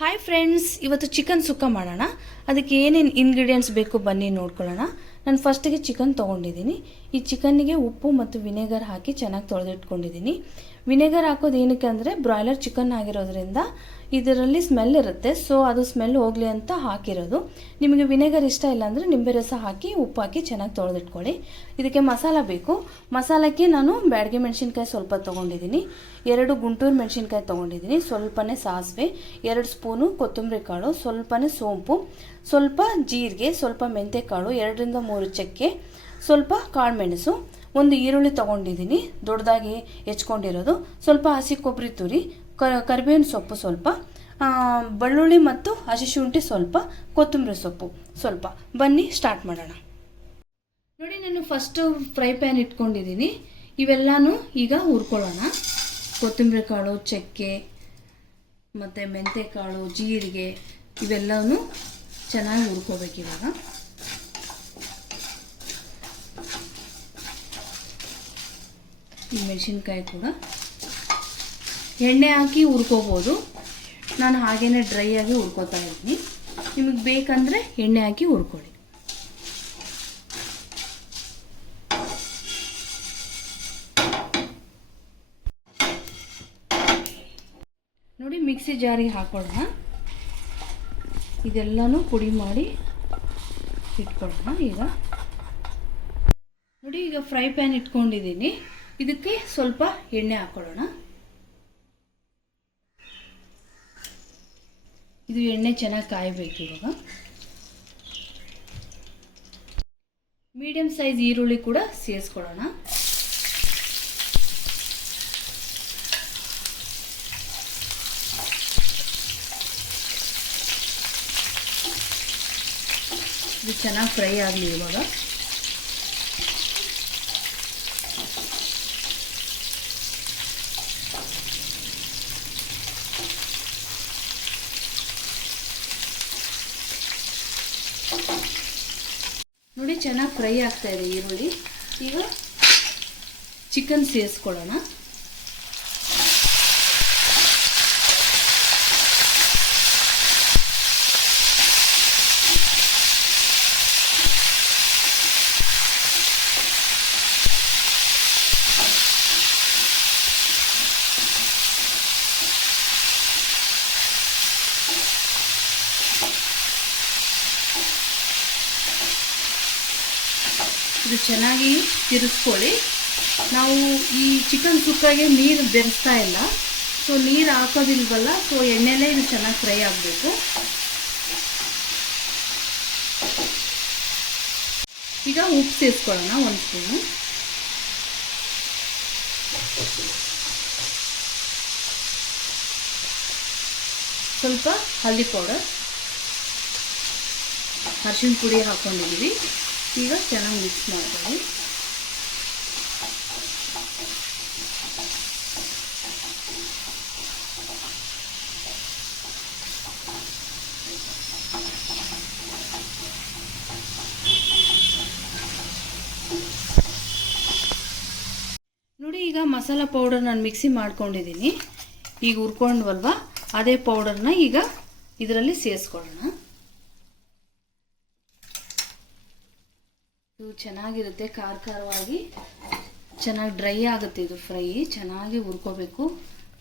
Hi friends, ಇವತ್ತು chicken ಸುಕ್ಕ ಮಾಡೋಣ. ಅದಕ್ಕೆ ಏನೇನು ಇಂಗ್ರೀಡಿಯೆಂಟ್ಸ್ ಬೇಕು ಬನ್ನಿ ನೋಡ್ಕೊಳ್ಳೋಣ. ನಾನು ಫಸ್ಟಿಗೆ ಚಿಕನ್ ತೊಗೊಂಡಿದ್ದೀನಿ. ಈ ಚಿಕನ್ನಿಗೆ ಉಪ್ಪು ಮತ್ತು ವಿನೆಗರ್ ಹಾಕಿ ಚೆನ್ನಾಗಿ ತೊಳೆದಿಟ್ಕೊಂಡಿದ್ದೀನಿ. ವಿನೆಗರ್ ಹಾಕೋದು ಏನಕ್ಕೆ ಅಂದರೆ ಬ್ರಾಯ್ಲರ್ ಚಿಕನ್ ಆಗಿರೋದ್ರಿಂದ ಇದರಲ್ಲಿ ಸ್ಮೆಲ್ ಇರುತ್ತೆ. ಸೊ ಅದು ಸ್ಮೆಲ್ ಹೋಗಲಿ ಅಂತ ಹಾಕಿರೋದು. ನಿಮಗೆ ವಿನೆಗರ್ ಇಷ್ಟ ಇಲ್ಲ ಅಂದರೆ ನಿಂಬೆ ರಸ ಹಾಕಿ ಉಪ್ಪು ಹಾಕಿ ಚೆನ್ನಾಗಿ ತೊಳೆದಿಟ್ಕೊಳ್ಳಿ. ಇದಕ್ಕೆ ಮಸಾಲ ಬೇಕು. ಮಸಾಲಕ್ಕೆ ನಾನು ಬ್ಯಾಡಗೆ ಮೆಣಸಿನ್ಕಾಯಿ ಸ್ವಲ್ಪ ತೊಗೊಂಡಿದ್ದೀನಿ, 2 ಗುಂಟೂರು ಮೆಣಸಿನ್ಕಾಯಿ ತೊಗೊಂಡಿದ್ದೀನಿ, ಸ್ವಲ್ಪನೇ ಸಾಸಿವೆ, 2 ಸ್ಪೂನು ಕೊತ್ತಂಬರಿ ಕಾಳು, ಸ್ವಲ್ಪನೇ ಸೋಂಪು, ಸ್ವಲ್ಪ ಜೀರಿಗೆ, ಸ್ವಲ್ಪ ಮೆಂತ್ಯಕಾಳು, 2 ರಿಂದ 3 ಚಕ್ಕೆ, ಸ್ವಲ್ಪ ಕಾಳುಮೆಣಸು, 1 ಈರುಳ್ಳಿ ತೊಗೊಂಡಿದ್ದೀನಿ ದೊಡ್ಡದಾಗಿ ಹೆಚ್ಕೊಂಡಿರೋದು, ಸ್ವಲ್ಪ ಹಸಿ ಕೊಬ್ಬರಿ ತುರಿ, ಕರಿಬೇವಿನ ಸೊಪ್ಪು ಸ್ವಲ್ಪ, ಬೆಳ್ಳುಳ್ಳಿ ಮತ್ತು ಹಸಿ ಶುಂಠಿ ಸ್ವಲ್ಪ, ಕೊತ್ತಂಬರಿ ಸೊಪ್ಪು ಸ್ವಲ್ಪ. ಬನ್ನಿ ಸ್ಟಾರ್ಟ್ ಮಾಡೋಣ. ನೋಡಿ, ನಾನು ಫಸ್ಟು ಫ್ರೈ ಪ್ಯಾನ್ ಇಟ್ಕೊಂಡಿದ್ದೀನಿ. ಇವೆಲ್ಲನೂ ಈಗ ಹುರ್ಕೊಳ್ಳೋಣ. ಕೊತ್ತಂಬರಿ ಕಾಳು, ಚಕ್ಕೆ ಮತ್ತು ಮೆಂತ್ಯಕಾಳು, ಜೀರಿಗೆ ಇವೆಲ್ಲವೂ ಚೆನ್ನಾಗಿ ಹುರ್ಕೋಬೇಕು. ಇವಾಗ ಈ ಮೆಣಸಿನ್ಕಾಯಿ ಕೂಡ ಎಣ್ಣೆ ಹಾಕಿ ಹುರ್ಕೋಬೋದು. ನಾನು ಹಾಗೇನೆ ಡ್ರೈ ಆಗಿ ಹುರ್ಕೋತಾ ಇದ್ದೀನಿ. ನಿಮಗೆ ಬೇಕಂದರೆ ಎಣ್ಣೆ ಹಾಕಿ ಹುರ್ಕೊಳ್ಳಿ. ನೋಡಿ, ಮಿಕ್ಸಿ ಜಾರಿಗೆ ಹಾಕೊಳ್ಳೋಣ. ಇದೆಲ್ಲನೂ ಪುಡಿ ಮಾಡಿ ಇಟ್ಕೊಳ್ಳೋಣ. ಈಗ ನೋಡಿ, ಈಗ ಫ್ರೈ ಪ್ಯಾನ್ ಇಟ್ಕೊಂಡಿದ್ದೀನಿ. ಇದಕ್ಕೆ ಸ್ವಲ್ಪ ಎಣ್ಣೆ ಹಾಕೊಳ್ಳೋಣ. ಇದು ಎಣ್ಣೆ ಚೆನ್ನಾಗಿ ಕಾಯಬೇಕು. ಇವಾಗ ಮೀಡಿಯಂ ಸೈಜ್ ಈರುಳ್ಳಿ ಕೂಡ ಸೇರಿಸ್ಕೊಳ್ಳೋಣ. ಇದು ಚೆನ್ನಾಗಿ ಫ್ರೈ ಆಗಲಿ. ಇವಾಗ ನೋಡಿ, ಚೆನ್ನಾಗಿ ಫ್ರೈ ಆಗ್ತಾ ಇದೆ ಈರುಳ್ಳಿ. ಈಗ ಚಿಕನ್ ಸೇರಿಸ್ಕೊಳ್ಳೋಣ. ಇದು ಚೆನ್ನಾಗಿ ತಿರುಗಿಸ್ಕೊಳ್ಳಿ. ನಾವು ಈ ಚಿಕನ್ ಸುಕ್ಕಾಗೆ ನೀರು ಬೆರೆಸ್ತಾ ಇಲ್ಲ, ಸೊ ನೀರು ಹಾಕೋದಿಲ್ವಲ್ಲ, ಸೊ ಎಣ್ಣೆಲೇ ಇದು ಚೆನ್ನಾಗಿ ಫ್ರೈ ಆಗಬೇಕು. ಈಗ ಉಪ್ಪು ಸೇರಿಸ್ಕೊಳ್ಳೋಣ, 1 ಸ್ಪೂನು. ಸ್ವಲ್ಪ ಹಲ್ದಿ ಪೌಡರ್, ಅರಿಶಿನ ಪುಡಿ ಹಾಕ್ಕೊಂಡಿದ್ದೀವಿ. ಈಗ ಚೆನ್ನಾಗಿ ಮಿಕ್ಸ್ ಮಾಡ್ಕೊಳ್ಳಿ. ನೋಡಿ, ಈಗ ಮಸಾಲ ಪೌಡರ್ ನಾನು ಮಿಕ್ಸಿ ಮಾಡ್ಕೊಂಡಿದ್ದೀನಿ. ಈಗ ಹುರ್ಕೊಂಡ್ವಲ್ವ, ಅದೇ ಪೌಡರ್ನ ಈಗ ಇದರಲ್ಲಿ ಸೇರಿಸ್ಕೊಳ್ಳೋಣ. ಇದು ಚೆನ್ನಾಗಿರುತ್ತೆ, ಖಾರವಾಗಿ ಚೆನ್ನಾಗಿ ಡ್ರೈ ಆಗುತ್ತೆ. ಇದು ಫ್ರೈ ಚೆನ್ನಾಗಿ ಹುರ್ಕೋಬೇಕು.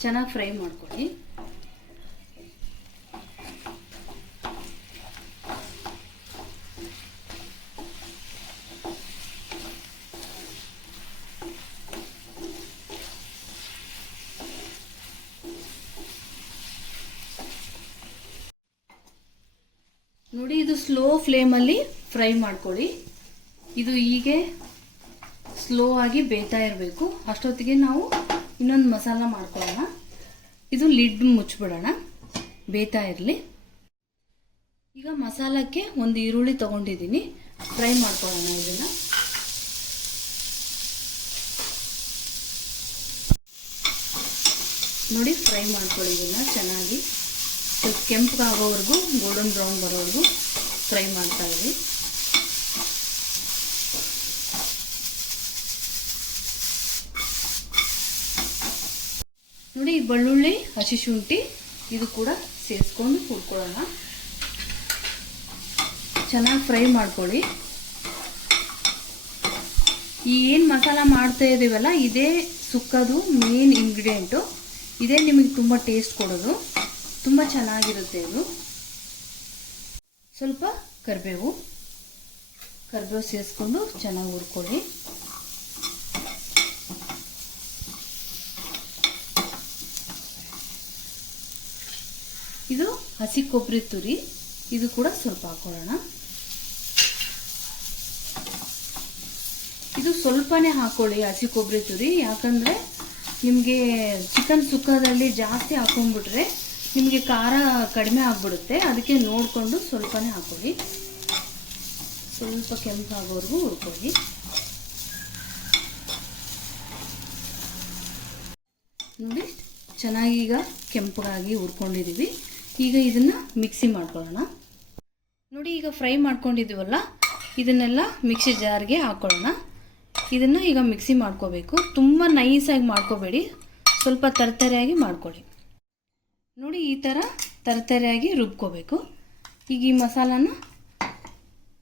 ಚೆನ್ನಾಗಿ ಫ್ರೈ ಮಾಡ್ಕೊಳ್ಳಿ. ನೋಡಿ, ಇದು ಸ್ಲೋ ಫ್ಲೇಮಲ್ಲಿ ಫ್ರೈ ಮಾಡ್ಕೊಳ್ಳಿ. ಇದು ಹೀಗೆ ಸ್ಲೋ ಆಗಿ ಬೇಯ್ತಾ ಇರಬೇಕು. ಅಷ್ಟೊತ್ತಿಗೆ ನಾವು ಇನ್ನೊಂದು ಮಸಾಲ ಮಾಡ್ಕೊಳ್ಳೋಣ. ಇದು ಲಿಡ್ ಮುಚ್ಚಿಬಿಡೋಣ, ಬೇಯ್ತಾ ಇರಲಿ. ಈಗ ಮಸಾಲಕ್ಕೆ 1 ಈರುಳ್ಳಿ ತೊಗೊಂಡಿದ್ದೀನಿ, ಫ್ರೈ ಮಾಡ್ಕೊಳ್ಳೋಣ. ಇದನ್ನು ನೋಡಿ, ಫ್ರೈ ಮಾಡ್ಕೊಳ್ಳಿ. ಇದನ್ನು ಚೆನ್ನಾಗಿ ಸ್ವಲ್ಪ ಕೆಂಪಗಾಗೋವರೆಗೂ, ಗೋಲ್ಡನ್ ಬ್ರೌನ್ ಬರೋವರೆಗೂ ಫ್ರೈ ಮಾಡ್ತಾ ಇರಿ. ನೋಡಿ, ಬೆಳ್ಳುಳ್ಳಿ, ಹಸಿ ಶುಂಠಿ ಇದು ಕೂಡ ಸೇರಿಸ್ಕೊಂಡು ಹುರ್ಕೊಳ್ಳೋಣ. ಚೆನ್ನಾಗಿ ಫ್ರೈ ಮಾಡ್ಕೊಳ್ಳಿ. ಈ ಏನು ಮಸಾಲ ಮಾಡ್ತಾ ಇದ್ದೀವಲ್ಲ ಇದೇ ಸುಕ್ಕದು ಮೇನ್ ಇಂಗ್ರೀಡಿಯೆಂಟು. ಇದೇ ನಿಮಗೆ ತುಂಬ ಟೇಸ್ಟ್ ಕೊಡೋದು, ತುಂಬ ಚೆನ್ನಾಗಿರುತ್ತೆ ಇದು. ಸ್ವಲ್ಪ ಕರಿಬೇವು ಸೇರಿಸ್ಕೊಂಡು ಚೆನ್ನಾಗಿ ಹುರ್ಕೊಳ್ಳಿ. ಇದು ಹಸಿ ಕೊಬ್ಬರಿ ತುರಿ, ಇದು ಕೂಡ ಸ್ವಲ್ಪ ಹಾಕೊಳ್ಳೋಣ. ಇದು ಸ್ವಲ್ಪನೇ ಹಾಕೊಳ್ಳಿ ಹಸಿ ಕೊಬ್ಬರಿ ತುರಿ, ಯಾಕಂದರೆ ನಿಮಗೆ ಚಿಕನ್ ಸುಕ್ಕದಲ್ಲಿ ಜಾಸ್ತಿ ಹಾಕೊಂಡ್ಬಿಟ್ರೆ ನಿಮಗೆ ಖಾರ ಕಡಿಮೆ ಆಗಿಬಿಡುತ್ತೆ. ಅದಕ್ಕೆ ನೋಡಿಕೊಂಡು ಸ್ವಲ್ಪನೇ ಹಾಕೊಳ್ಳಿ. ಸ್ವಲ್ಪ ಕೆಂಪಾಗೋವರೆಗೂ ಹುರ್ಕೊಳ್ಳಿ. ನೋಡಿ ಚೆನ್ನಾಗಿ ಈಗ ಕೆಂಪಗಾಗಿ ಹುರ್ಕೊಂಡಿದ್ದೀವಿ. ಈಗ ಇದನ್ನು ಮಿಕ್ಸಿ ಮಾಡ್ಕೊಳ್ಳೋಣ. ನೋಡಿ ಈಗ ಫ್ರೈ ಮಾಡ್ಕೊಂಡಿದ್ದೀವಲ್ಲ ಇದನ್ನೆಲ್ಲ ಮಿಕ್ಸಿ ಜಾರ್ಗೆ ಹಾಕ್ಕೊಳ್ಳೋಣ. ಇದನ್ನು ಈಗ ಮಿಕ್ಸಿ ಮಾಡ್ಕೋಬೇಕು. ತುಂಬ ನೈಸಾಗಿ ಮಾಡ್ಕೋಬೇಡಿ, ಸ್ವಲ್ಪ ತರತರಿಯಾಗಿ ಮಾಡ್ಕೊಳ್ಳಿ. ನೋಡಿ ಈ ಥರ ತರತರಿಯಾಗಿ ರುಬ್ಕೋಬೇಕು. ಈಗ ಈ ಮಸಾಲಾನ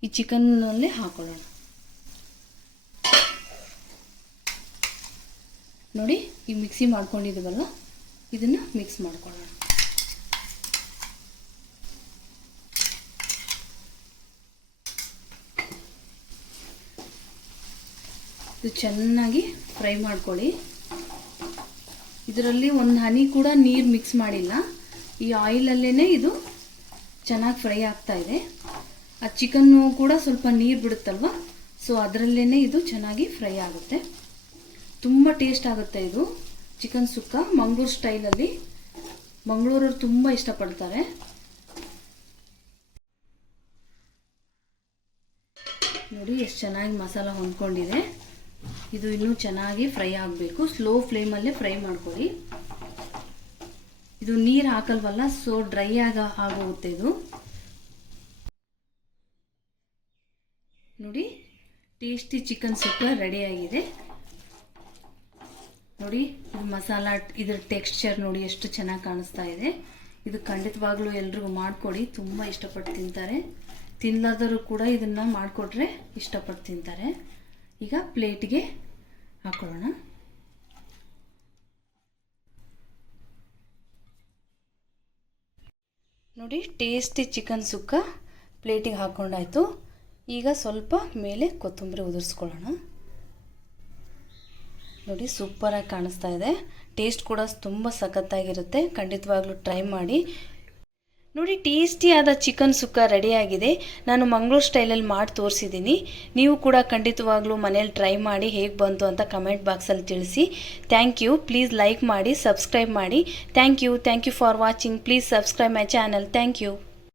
ಈ ಚಿಕನ್ನಲ್ಲಿ ಹಾಕೊಳ್ಳೋಣ. ನೋಡಿ ಈ ಮಿಕ್ಸಿ ಮಾಡ್ಕೊಂಡಿದ್ದೀವಲ್ಲ ಇದನ್ನು ಮಿಕ್ಸ್ ಮಾಡ್ಕೊಳ್ಳೋಣ. ಇದು ಚೆನ್ನಾಗಿ ಫ್ರೈ ಮಾಡ್ಕೊಳ್ಳಿ. ಇದರಲ್ಲಿ ಒಂದು ಹನಿ ಕೂಡ ನೀರು ಮಿಕ್ಸ್ ಮಾಡಿಲ್ಲ. ಈ ಆಯಿಲಲ್ಲೇ ಇದು ಚೆನ್ನಾಗಿ ಫ್ರೈ ಆಗ್ತಾ ಇದೆ. ಆ ಚಿಕನ್ನು ಕೂಡ ಸ್ವಲ್ಪ ನೀರು ಬಿಡುತ್ತಲ್ವ, ಸೊ ಅದರಲ್ಲೇ ಇದು ಚೆನ್ನಾಗಿ ಫ್ರೈ ಆಗುತ್ತೆ. ತುಂಬ ಟೇಸ್ಟ್ ಆಗುತ್ತೆ ಇದು ಚಿಕನ್ ಸುಕ್ಕ. ಮಂಗಳೂರು ಸ್ಟೈಲಲ್ಲಿ ಮಂಗಳೂರವ್ರು ತುಂಬ ಇಷ್ಟಪಡ್ತಾರೆ. ನೋಡಿ ಎಷ್ಟು ಚೆನ್ನಾಗಿ ಮಸಾಲ ಹೊಂದ್ಕೊಂಡಿದೆ. ಇದು ಇನ್ನೂ ಚೆನ್ನಾಗಿ ಫ್ರೈ ಆಗಬೇಕು. ಸ್ಲೋ ಫ್ಲೇಮಲ್ಲೇ ಫ್ರೈ ಮಾಡ್ಕೊಳ್ಳಿ. ಇದು ನೀರು ಹಾಕಲ್ವಲ್ಲ, ಸೊ ಡ್ರೈ ಆಗೋಗುತ್ತೆ ಇದು. ನೋಡಿ ಟೇಸ್ಟಿ ಚಿಕನ್ ಸುಕ್ಕ ರೆಡಿಯಾಗಿದೆ. ನೋಡಿ ಇದು ಮಸಾಲ, ಇದ್ರ ಟೆಕ್ಸ್ಚರ್ ನೋಡಿ ಎಷ್ಟು ಚೆನ್ನಾಗಿ ಕಾಣಿಸ್ತಾ ಇದೆ. ಇದು ಖಂಡಿತವಾಗ್ಲೂ ಎಲ್ರಿಗೂ ಮಾಡಿಕೊಡಿ, ತುಂಬ ಇಷ್ಟಪಟ್ಟು ತಿಂತಾರೆ. ತಿನ್ನಲಾರ್ದವರು ಕೂಡ ಇದನ್ನು ಮಾಡಿಕೊಟ್ರೆ ಇಷ್ಟಪಟ್ಟು ತಿಂತಾರೆ. ಈಗ ಪ್ಲೇಟ್ಗೆ ಹಾಕೊಳ್ಳೋಣ. ನೋಡಿ ಟೇಸ್ಟಿ ಚಿಕನ್ ಸುಕ್ಕ ಪ್ಲೇಟಿಗೆ ಹಾಕ್ಕೊಂಡಾಯ್ತು. ಈಗ ಸ್ವಲ್ಪ ಮೇಲೆ ಕೊತ್ತಂಬರಿ ಉದುರಿಸ್ಕೊಳ್ಳೋಣ. ನೋಡಿ ಸೂಪರಾಗಿ ಕಾಣಿಸ್ತಾ ಇದೆ. ಟೇಸ್ಟ್ ಕೂಡ ತುಂಬ ಸಖತ್ತಾಗಿರುತ್ತೆ. ಖಂಡಿತವಾಗ್ಲೂ ಟ್ರೈ ಮಾಡಿ ನೋಡಿ. ಟೇಸ್ಟಿಯಾದ ಚಿಕನ್ ಸುಕ್ಕ ರೆಡಿಯಾಗಿದೆ. ನಾನು ಮಂಗಳೂರು ಸ್ಟೈಲಲ್ಲಿ ಮಾಡಿ ತೋರಿಸಿದ್ದೀನಿ. ನೀವು ಕೂಡ ಖಂಡಿತವಾಗ್ಲೂ ಮನೇಲಿ ಟ್ರೈ ಮಾಡಿ ಹೇಗೆ ಬಂತು ಅಂತ ಕಮೆಂಟ್ ಬಾಕ್ಸಲ್ಲಿ ತಿಳಿಸಿ. Thank you. ಪ್ಲೀಸ್ ಲೈಕ್ ಮಾಡಿ, ಸಬ್ಸ್ಕ್ರೈಬ್ ಮಾಡಿ. Thank you for watching. Please subscribe my channel. Thank you.